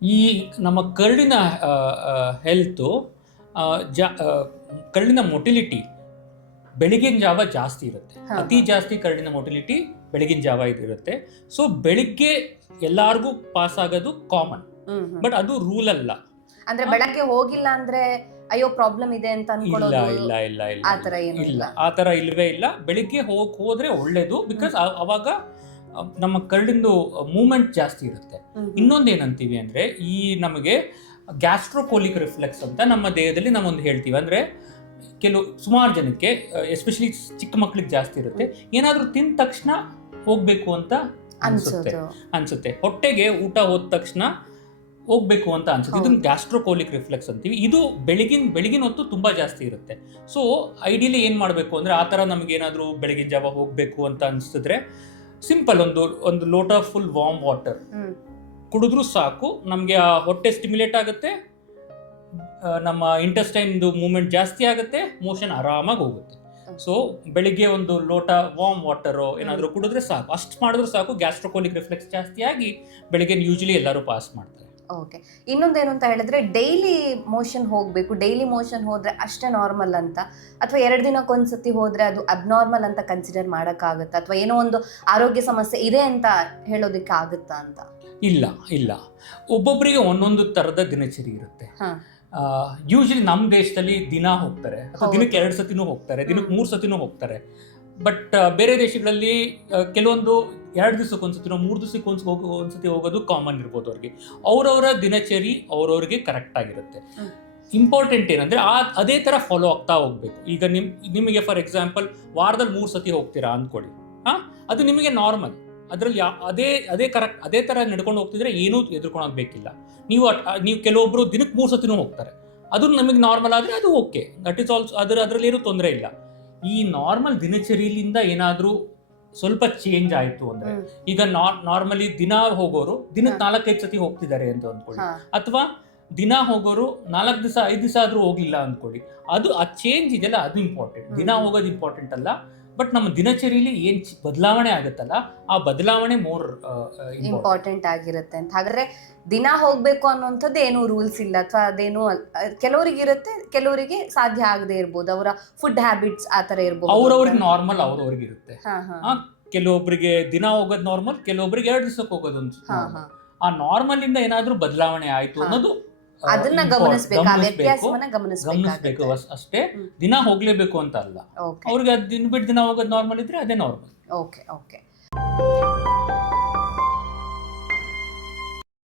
ಈ ನಮ್ಮ ಕರುಳಿನ ಹೆಲ್ತು ಜಾ ಕರುಳಿನ ಮೊಟಿಲಿಟಿ ಬೆಳಗಿನ ಜಾವ ಜಾಸ್ತಿ ಇರುತ್ತೆ. ಅತಿ ಜಾಸ್ತಿ ಕರುಳಿನ ಮೊಟಿಲಿಟಿ ಬೆಳಗಿನ ಜಾವ ಇದಿರುತ್ತೆ. ಸೊ ಬೆಳಿಗ್ಗೆ ಎಲ್ಲಾರ್ಗೂ ಪಾಸ್ ಆಗೋದು ಕಾಮನ್, ಬಟ್ ಅದು ರೂಲ್ ಅಲ್ಲ. ಅಂದ್ರೆ ಬೆಳಗ್ಗೆ ಹೋಗಿಲ್ಲ ಅಂದ್ರೆ ಅಯ್ಯೋ ಪ್ರಾಬ್ಲಮ್ ಇದೆ ಅಂತ ಅನ್ಕೊಳ್ಳೋದು ಇಲ್ಲ ಇಲ್ಲ ಇಲ್ಲ ಆತರ ಏನು ಇಲ್ಲ, ಆತರ ಇಲ್ವೇ ಇಲ್ಲ. ಬೆಳಿಗ್ಗೆ ಹೋದ್ರೆ ಒಳ್ಳೇದು, ಬಿಕಾಸ್ ಅವಾಗ ನಮ್ಮ ಕರುಳಿಂದು ಮೂವ್ಮೆಂಟ್ ಜಾಸ್ತಿ ಇರುತ್ತೆ. ಇನ್ನೊಂದು ಏನಂತೀವಿ ಅಂದ್ರೆ, ಈ ನಮಗೆ ಗ್ಯಾಸ್ಟ್ರೋಕೋಲಿಕ್ ರಿಫ್ಲೆಕ್ಸ್ ಅಂತ ನಮ್ಮ ದೇಹದಲ್ಲಿ ನಾವೊಂದು ಹೇಳ್ತೀವಿ. ಅಂದ್ರೆ ಸುಮಾರು ಜನಕ್ಕೆ, ಎಸ್ಪೆಷಲಿ ಚಿಕ್ಕ ಮಕ್ಳಿಗೆ ಜಾಸ್ತಿ ಇರುತ್ತೆ. ಏನಾದ್ರೂ ತಿಂದ ತಕ್ಷಣ ಹೋಗ್ಬೇಕು ಅಂತ ಅನ್ಸುತ್ತೆ. ಹೊಟ್ಟೆಗೆ ಊಟ ಹೋದ ತಕ್ಷಣ ಹೋಗ್ಬೇಕು ಅಂತ ಅನ್ಸುತ್ತೆ. ಇದನ್ನ ಗ್ಯಾಸ್ಟ್ರೋಕೋಲಿಕ್ ರಿಫ್ಲೆಕ್ಸ್ ಅಂತೀವಿ. ಇದು ಬೆಳಗಿನ ಹೊತ್ತು ತುಂಬಾ ಜಾಸ್ತಿ ಇರುತ್ತೆ. ಸೊ ಐಡಿಯಲಿ ಏನ್ ಮಾಡ್ಬೇಕು ಅಂದ್ರೆ, ಆ ತರ ನಮ್ಗೆ ಏನಾದ್ರೂ ಬೆಳಗಿನ ಜಾವ ಹೋಗ್ಬೇಕು ಅಂತ ಅನ್ಸಿದ್ರೆ ಸಿಂಪಲ್ ಒಂದು ಲೋಟ ಫುಲ್ ವಾರ್ಮ್ ವಾಟರ್ ಕುಡಿದ್ರು ಸಾಕು. ನಮ್ಗೆ ಆ ಹೊಟ್ಟೆ ಸ್ಟಿಮ್ಯುಲೇಟ್ ಆಗುತ್ತೆ, ನಮ್ಮ ಇಂಟೆಸ್ಟೈನ್ ಮೂವ್ಮೆಂಟ್ ಜಾಸ್ತಿ ಆಗುತ್ತೆ, ಮೋಷನ್ ಆರಾಮಾಗಿ ಹೋಗುತ್ತೆ. ಸೊ ಬೆಳಿಗ್ಗೆ ಒಂದು ಲೋಟ ವಾರ್ಮ್ ವಾಟರ್ ಏನಾದರೂ ಕುಡಿದ್ರೆ ಸಾಕು. ಅಷ್ಟು ಮಾಡಿದ್ರು ಸಾಕು, ಗ್ಯಾಸ್ಟ್ರೋಕೋಲಿಕ್ ರಿಫ್ಲೆಕ್ಸ್ ಜಾಸ್ತಿ ಆಗಿ ಬೆಳಿಗ್ಗೆ ಯೂಶಲಿ ಎಲ್ಲರೂ ಪಾಸ್ ಮಾಡ್ತಾರೆ. ಓಕೆ. ಇನ್ನೊಂದೇನು ಅಂತ ಹೇಳಿದ್ರೆ, ಡೈಲಿ ಮೋಷನ್ ಹೋಗಬೇಕು. ಡೈಲಿ ಮೋಷನ್ ಹೋದ್ರೆ ಅಷ್ಟೇ ನಾರ್ಮಲ್ ಅಂತ, ಅಥವಾ 2 ದಿನಕ್ಕೊಂದ್ಸತಿ ಹೋದ್ರೆ ಅದು ಅಬ್ನಾರ್ಮಲ್ ಅಂತ ಕನ್ಸಿಡರ್ ಮಾಡೋಕ್ಕಾಗುತ್ತಾ, ಅಥವಾ ಏನೋ ಒಂದು ಆರೋಗ್ಯ ಸಮಸ್ಯೆ ಇದೆ ಅಂತ ಹೇಳೋದಕ್ಕೆ ಆಗುತ್ತಾ ಅಂತ? ಇಲ್ಲ, ಒಬ್ಬೊಬ್ಬರಿಗೆ ಒಂದೊಂದು ತರದ ದಿನಚರಿ ಇರುತ್ತೆ. ಯೂಶಲಿ ನಮ್ಮ ದೇಶದಲ್ಲಿ ದಿನ ಹೋಗ್ತಾರೆ, ಅಥವಾ ದಿನಕ್ಕೆ 2 ಸತಿನೂ ಹೋಗ್ತಾರೆ, ದಿನಕ್ಕೆ 3 ಸತಿನೂ ಹೋಗ್ತಾರೆ. ಬಟ್ ಬೇರೆ ದೇಶಗಳಲ್ಲಿ ಕೆಲವೊಂದು 2 ದಿವಸಕ್ಕೊಂದ್ಸತಿನೋ 3 ದಿವಸಕ್ಕೆ ಒಂದ್ಸತಿ ಹೋಗೋದು ಕಾಮನ್ ಇರ್ಬೋದು ಅವ್ರಿಗೆ. ಅವ್ರವರ ದಿನಚರಿ ಅವ್ರವ್ರಿಗೆ ಕರೆಕ್ಟ್ ಆಗಿರುತ್ತೆ. ಇಂಪಾರ್ಟೆಂಟ್ ಏನಂದ್ರೆ ಅದೇ ತರ ಫಾಲೋ ಆಗ್ತಾ ಹೋಗ್ಬೇಕು. ಈಗ ನಿಮಗೆ ಫಾರ್ ಎಕ್ಸಾಂಪಲ್ ವಾರದಲ್ಲಿ 3 ಸತಿ ಹೋಗ್ತೀರಾ ಅಂದ್ಕೊಳ್ಳಿ, ಅದು ನಿಮಗೆ ನಾರ್ಮಲ್. ಅದರಲ್ಲಿ ಅದೇ ಕರೆಕ್ಟ್ ಅದೇ ತರ ನಡ್ಕೊಂಡು ಹೋಗ್ತಿದ್ರೆ ಏನೂ ಎದುರ್ಕೊಳೋದು ಬೇಕಿಲ್ಲ. ನೀವು ಕೆಲವೊಬ್ರು ದಿನಕ್ಕೆ 3 ಸತಿನೂ ಹೋಗ್ತಾರೆ, ಅದು ನಮಗೆ ನಾರ್ಮಲ್ ಆದ್ರೆ ಅದು ಓಕೆ, ದಟ್ ಇಸ್ ಆಲ್ಸೋ ಅದರಲ್ಲಿ ಏನೂ ತೊಂದರೆ ಇಲ್ಲ. ಈ ನಾರ್ಮಲ್ ದಿನಚರಿಯಿಂದ ಏನಾದ್ರೂ ಸ್ವಲ್ಪ ಚೇಂಜ್ ಆಯ್ತು ಅಂದ್ರೆ, ಈಗ ನಾರ್ಮಲಿ ದಿನ ಹೋಗೋರು ದಿನಕ್ಕೆ 4-5 ಸತಿ ಹೋಗ್ತಿದ್ದಾರೆ ಅಂತ ಅಂದ್ಕೊಳ್ಳಿ, ಅಥವಾ ದಿನ ಹೋಗೋರು 4 ದಿವಸ 5 ದಿವಸ ಆದ್ರೂ ಹೋಗಿಲ್ಲ ಅಂದ್ಕೊಳ್ಳಿ, ಅದು ಆ ಚೇಂಜ್ ಇದೆಯಲ್ಲ ಅದು ಇಂಪಾರ್ಟೆಂಟ್. ದಿನ ಹೋಗೋದು ಇಂಪಾರ್ಟೆಂಟ್ ಅಲ್ಲ, ಬಟ್ ನಮ್ಮ ದಿನಚರಿಯಲ್ಲಿ ಏನ್ ಬದಲಾವಣೆ ಆಗುತ್ತಲ್ಲ ಆ ಬದಲಾವಣೆ ಮೋರ್ ಇಂಪಾರ್ಟೆಂಟ್ ಆಗಿರುತ್ತೆ ಅಂತ. ಹಾಗಾದ್ರೆ ದಿನ ಹೋಗ್ಬೇಕು ಅನ್ನುವಂಥದ್ದು ಏನು ರೂಲ್ಸ್ ಇಲ್ಲ, ಅಥವಾ ಅದೇನು ಕೆಲವರಿಗೆ ಇರುತ್ತೆ, ಕೆಲವರಿಗೆ ಸಾಧ್ಯ ಆಗದೆ ಇರ್ಬೋದು. ಅವರ ಫುಡ್ ಹ್ಯಾಬಿಟ್ಸ್ ಆತರ ಇರ್ಬೋದು. ಅವ್ರವ್ರಿಗೆ ನಾರ್ಮಲ್ ಅವ್ರವ್ರಿಗೆ ಇರುತ್ತೆ. ಕೆಲವೊಬ್ಬರಿಗೆ ದಿನ ಹೋಗೋದು ನಾರ್ಮಲ್, ಕೆಲವೊಬ್ಬರಿಗೆ 2 ದಿವಸಕ್ಕೆ ಹೋಗೋದು ಅನ್ಸುತ್ತೆ. ಆ ನಾರ್ಮಲ್ ಇಂದ ಏನಾದ್ರೂ ಬದಲಾವಣೆ ಆಯ್ತು ಅನ್ನೋದು ಅದನ್ನ ಗಮನಿಸಬೇಕು ಅಷ್ಟೇ. ದಿನ ಹೋಗ್ಲೇಬೇಕು ಅಂತ ಅಲ್ಲ. ಅವ್ರಿಗೆ ದಿನ ಬಿಟ್ಟು ದಿನ ಹೋಗೋದು ನಾರ್ಮಲ್ ಇದ್ರೆ ಅದೇ ನಾರ್ಮಲ್. ಓಕೆ.